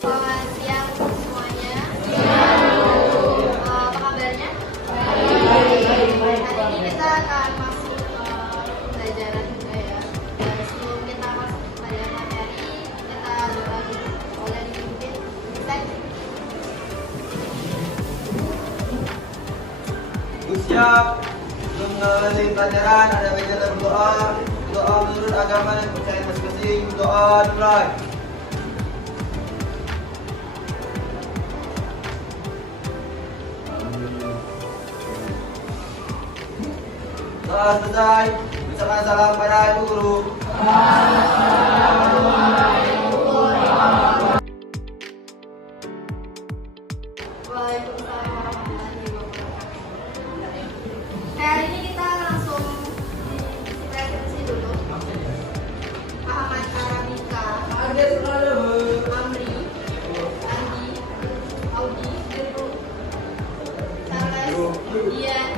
Selamat siang semuanya. Apa kabarnya? Hari ini kita akan masuk pembelajaran juga ya. Dan sebelum kita masuk pada materi, kita doa dulu. Boleh dipimpin? Siap. Sebelum mengawali pelajaran, ada baiknya berdoa. Doa menurut agama dan kepercayaan masing-masing. Doa dimulai. Doa selesai. Bersama salam pada ibu guru. Waalaikumsalam warahmatullahi wabarakatuh. Hari ini kita langsung referensi dulu. Ahmad Arabika, Amri, Andi, Audi, Charles, Dian,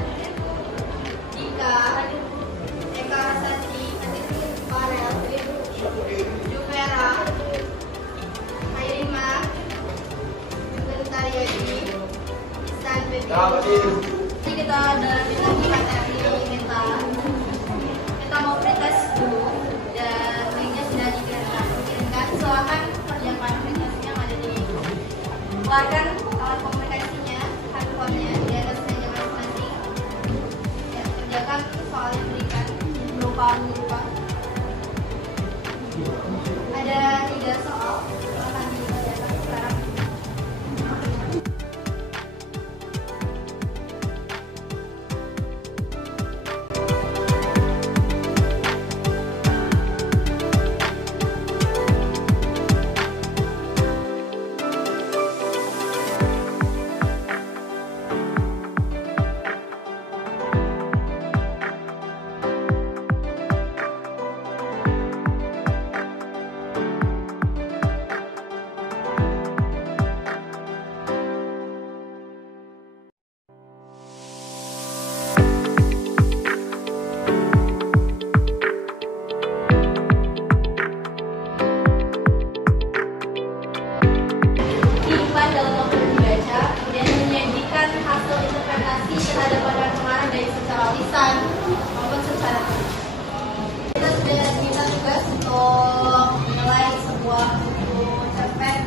Dika, Eka Rasati, Farel, Jumera, Hairima, Gentaryadi, Ihsan Febi. Jadi kita dalam bidang materi kita mau pretest dulu dan linknya sudah dikirimkan. Silakan kerjakan aplikasinya yang ada di keluarkan alat komunikasinya, handphonenya di atas meja masing-masing. Ya, kerjakan soal yang diberikan berupa berupa. Ada 3 soal akan dikerjakan sekarang. Simpan dalam waktu dibaca, kemudian menyajikan hasil interpretasi terhadap bacaan kemarin baik secara lisan maupun secara tulis. Kita sudah diminta tugas untuk menilai sebuah buku cerpen,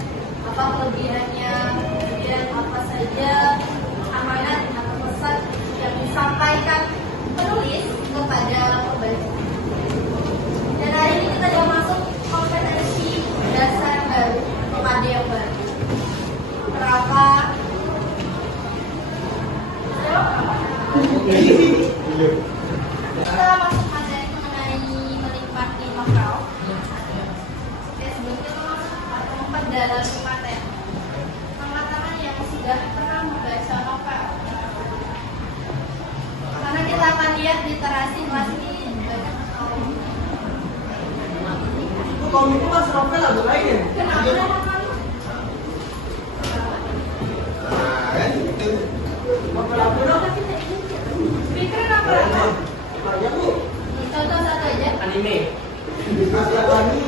apa kelebihannya, kemudian apa saja amanat atau pesan yang disampaikan penulis kepada pembaca. Dan hari ini kita sudah masuk kompetensi dasar baru atau KD yang baru. Berapa? Kita masuk materi mengenai menikmati novel. Oke, sebelum kita masuk dalam materi, teman-teman yang sudah pernah membaca novel, karena kita akan lihat literasi masih banyak sekali. Kalau itu mas novel atau lain ya? Kenapa? Kan itu. Novel apa dong? Pikirin apa? Aja bu. Contoh satu aja. Anime. Laskar Pelangi.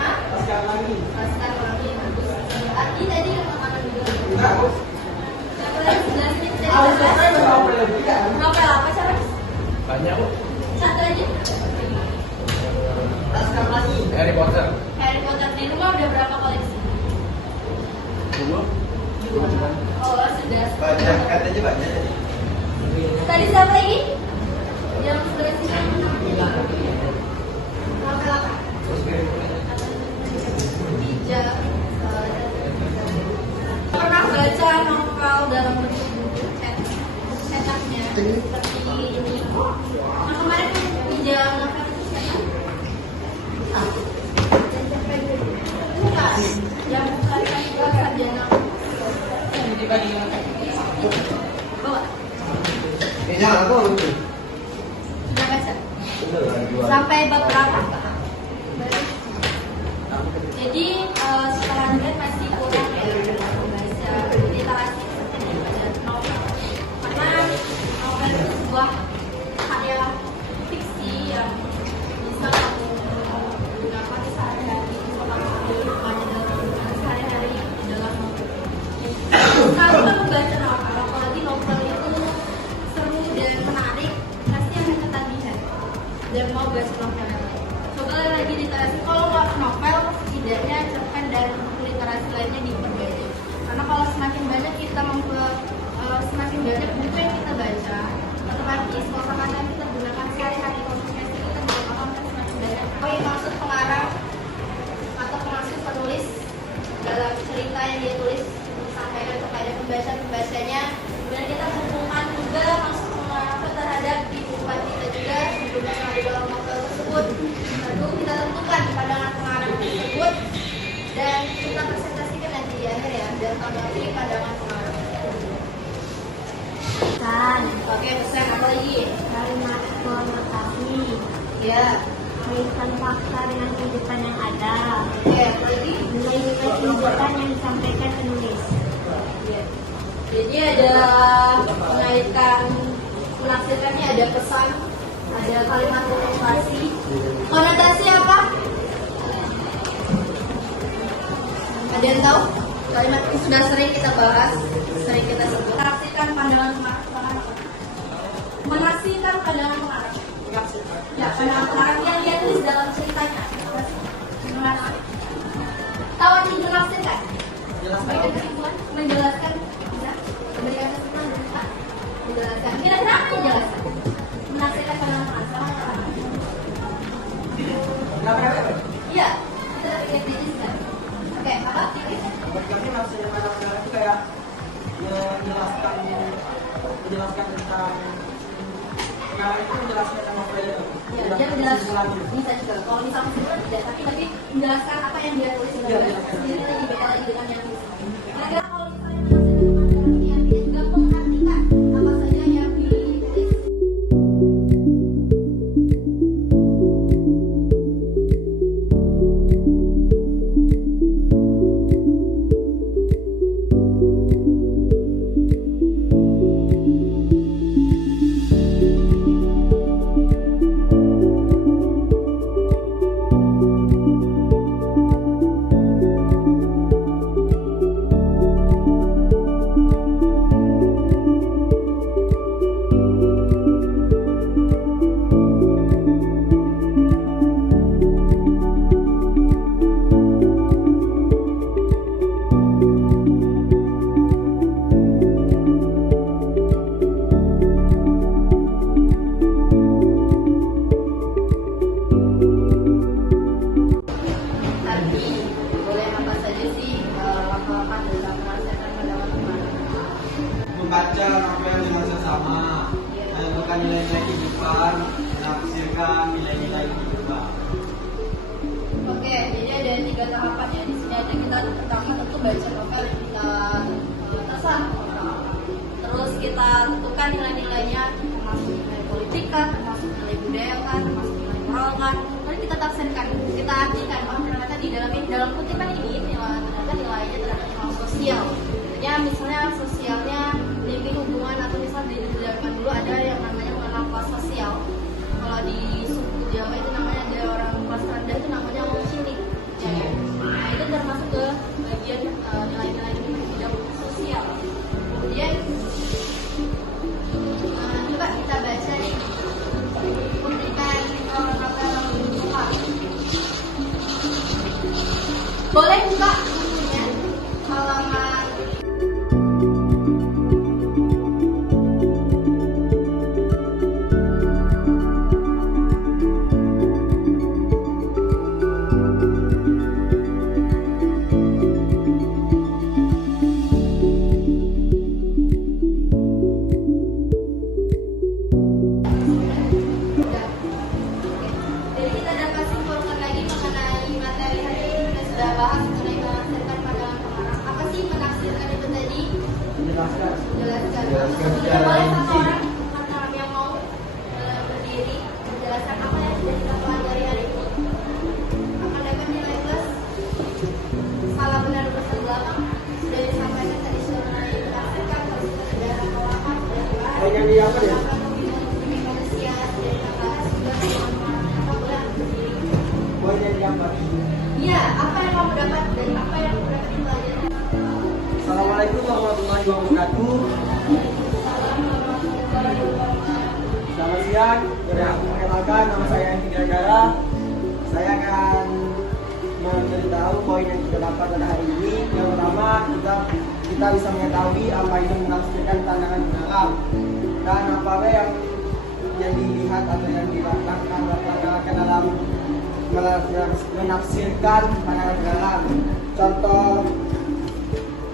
Hah? Laskar Pelangi. Laskar Pelangi. Arti tadi yang pertama dulu. Enggak. Satu lagi jelasin bisa Saya dijelas. novel juga. Novel apa Charles? Banyak bu. Satu aja. Laskar Pelangi. Harry Potter. Harry Potter di rumah udah berapa koleksi? Dua. Oh sudah. Banyak katanya banyak. Tadi siapa lagi? Yang sebelah sini. Novel apa? Bijak. Pernah baca novel dalam bentuk buku cetaknya seperti ini. Nah kemarin pinjam novel itu siapa? Bukan. Yang bukan sarjana. Bawa. Ini apa itu? Sudah baca. Sampai bab berapa? Jadi setelah ini masih kurang ya membaca literasi seperti baca novel. Karena novel itu sebuah karya fiksi yang bisa kamu gunakan sehari-hari, sehari-hari dalam mau baca novel yang lain. Coba lagi literasi, kalau nggak novel, setidaknya cerpen dan buku literasi lainnya diperbanyak. Karena kalau semakin banyak semakin banyak buku yang kita baca, otomatis kosakata yang kita gunakan sehari-hari, konsumsi kita juga akan semakin banyak. Oh iya, maksud pengarang atau maksud penulis dalam cerita yang dia tulis sampaikan kepada pembaca-pembacanya. Kemudian kita hubungkan juga maksud pengarang terhadap kehidupan kita juga sebelum ada dalam novel tersebut. Lalu kita tentukan pandangan pengarang tersebut dan kita presentasikan nanti di akhir ya, dan tanggapi pandangan pengarang. Kan, Oke, pesan apa lagi? kalimat konotasi, Ya. kaitkan fakta dengan kehidupan yang ada, Oke, apa lagi? nilai-nilai kehidupan yang disampaikan penulis. Ya. Jadi ada mengaitkan, menafsirkannya ada pesan, ada kalimat konotasi. Konotasi apa? Ada yang tahu? Kalimat itu sudah sering kita bahas, sering kita sebut. Menafsirkan pandangan pengarang apa? Menafsirkan pandangan pengarang. Ya, pandangan pengarang yang dia tulis dalam ceritanya. Menafsir. Tahu arti menafsirkan? Memberikan kesimpulan, menjelaskan, bisa memberikan kesimpulan, bisa menjelaskan. Kira-kira apa yang menjelaskan? Menafsirkan pandangan pengarang sama apa? Iya, kita dapat lihat di sini. Oke, apa? Bagi kami maksudnya pandangan itu kayak menjelaskan tentang pengarang itu menjelaskan tentang novel itu. Ya, dia menjelaskan bisa juga. Kalau misal kesimpulan tidak, tapi menjelaskan apa yang dia tulis sendiri lebih beda lagi dengan yang tulis. Kira-kira kalau misalnya menjelaskan pandangan yang dia juga mengartikan apa saja yang ditulis. Tadi boleh apa saja sih langkah-langkah dalam menafsirkan pandangan pengarang? Membaca novel dengan sesama, menentukan nilai-nilai kehidupan, menafsirkan nilai-nilai kehidupan. Oke, jadi ada 3 tahapan ya. Di sini ada kita pertama tentu baca novel yang kita terserah. Terus kita tentukan nilai-nilainya, termasuk nilai politika, termasuk nilai budaya, termasuk nilai moral kan. Lalu kita tafsirkan, kita artikan bahwa ternyata di dalam kutipan ini ternyata nilainya terhadap hal sosial. Ya misalnya sosialnya memiliki hubungan atau misalnya di zaman dulu ada yang namanya mengenal kelas sosial. Kalau di suku Jawa itu namanya ada orang kelas rendah itu namanya wong cilik. Ya, ya. Nah itu termasuk ke bagian nilai-nilai di bidang sosial. Kemudian coba kita baca nih memberikan novel boleh buka bukunya halaman. Jadi kita dapat simpulkan lagi mengenai materi hari ini. Kita sudah bahas mengenai menafsirkan pandangan pengarang. Apa sih menafsirkan itu tadi? Menjelaskan. Jelaskan. Jelaskan Sudah secara boleh rinci. satu orang yang mau berdiri menjelaskan apa yang sudah kita pelajari hari ini. Akan dapat nilai plus. Salah benar bersama belakang sudah disampaikan tadi mengenai menafsirkan. Kalau kita sudah melakukan sudah dibahas. Banyak di apa ya? Manusia sudah kita bahas juga sama apa boleh berdiri. Banyak di apa? Iya, apa yang kamu dapat dari apa yang kamu dapat di pelajaran? Assalamualaikum warahmatullahi wabarakatuh. Selamat siang. Ya, perkenalkan nama saya Andi Gara. Saya akan memberitahu poin yang kita dapat pada hari ini. Yang pertama, kita bisa mengetahui apa itu menafsirkan pandangan belakang dan apa yang dilihat atau yang dilaksanakan dalam menafsirkan pandangan belakang.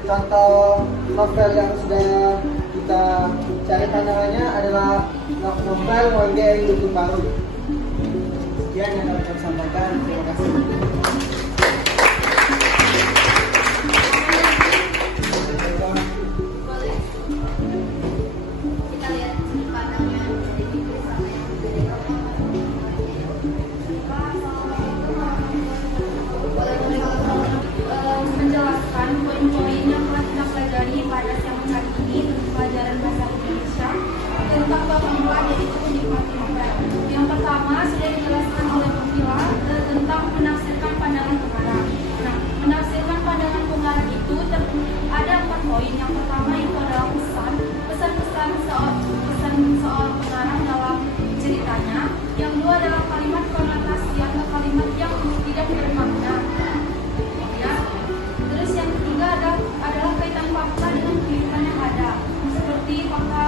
Contoh novel yang sudah kita cari pandangannya adalah novel Wangge Lutu Baru. Sekian yang dapat saya sampaikan. Terima kasih. Boleh. Kita lihat sudut pandangnya dari buku sama yang dari menjelaskan poin-poin yang telah kita pelajari pada siang hari ini untuk pelajaran bahasa Indonesia tentang bab 4 yaitu penikmati novel. Yang pertama sudah dijelaskan oleh Bu Vila tentang menafsirkan pandangan pengarang. Nah, menafsirkan pandangan pengarang itu ada 4 poin. Yang pertama itu adalah pesan-pesan seorang pengarang dalam ceritanya. Yang kedua adalah kalimat konotasi atau kalimat yang tidak bermakna. Ya. Terus yang ketiga adalah kaitan fakta dengan kehidupan yang ada, seperti fakta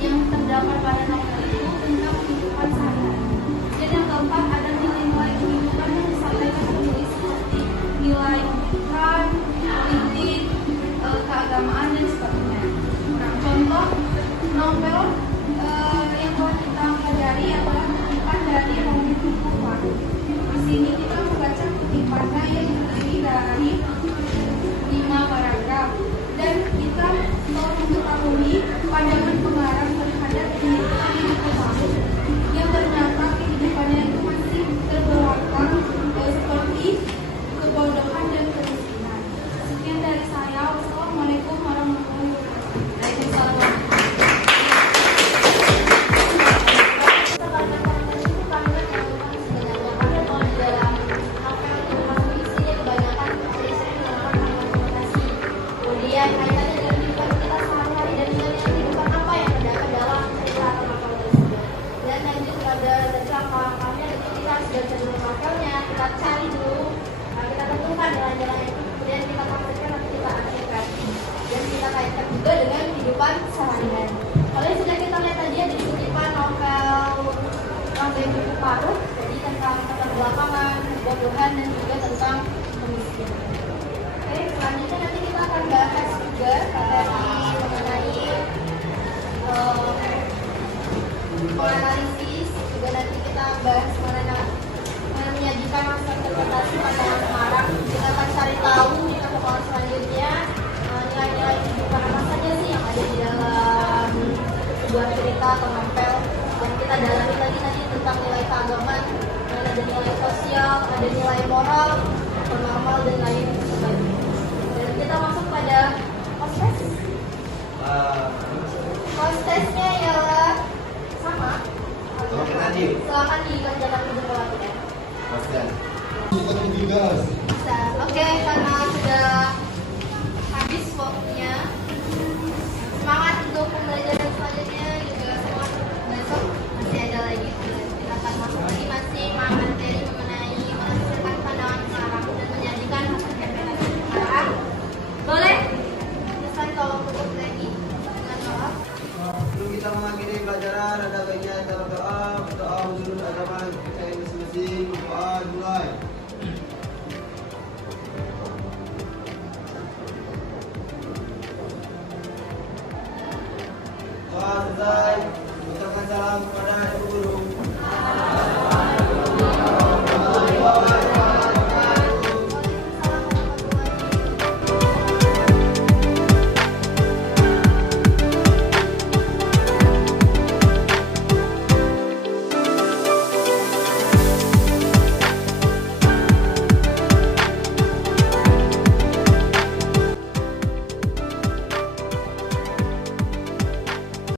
yang terdapat pada novel itu tentang kehidupan sehari-hari. Dan yang keempat ada nilai-nilai kehidupan yang disampaikan penulis seperti nilai pendidikan, politik, keagamaan dan sebagainya. Nah, contoh novel yang telah kita pelajari adalah kutipan dari Romi Kukuan. Di sini kita membaca kutipannya yang terdiri dari 5 paragraf dan kita telah mengetahui pandangan pengarang terhadap kehidupan yang terbaru yang ternyata kehidupannya itu masih terbelakang seperti kebodohan dan kemiskinan. Sekian dari saya. Wassalamualaikum warahmatullahi wabarakatuh. Waalaikumsalam. Kemudian kaitannya dengan kehidupan kita sehari-hari dan kehidupan apa yang terdapat dalam cerita atau novel tersebut. Dan lanjut pada langkah-langkahnya, kita harus baca dulu novelnya, kita cari dulu, kita tentukan jalan-jalan itu, kemudian kita praktekkan atau kita aktifkan, dan kita kaitkan juga dengan kehidupan sehari-hari. Kalau yang sudah kita lihat tadi ada kutipan novel yang cukup paruh, jadi tentang keterbelakangan, kebodohan dan juga tentang kemiskinan. Oke, selanjutnya nanti kita akan bahas juga materi mengenai analisis. Juga nanti kita bahas mengenai menyajikan hasil interpretasi pandangan pengarang. Kita akan cari tahu di pertemuan selanjutnya nilai-nilai kehidupan apa saja sih yang ada di dalam sebuah cerita atau novel. Dan kita dalami lagi tadi tentang nilai keagamaan, ada nilai sosial, ada nilai moral, normal dan lain sebagainya. Dan kita masuk pada proses. Prosesnya ialah sama. Silakan dikerjakan dulu ya. Bisa. Oke, karena sudah habis waktunya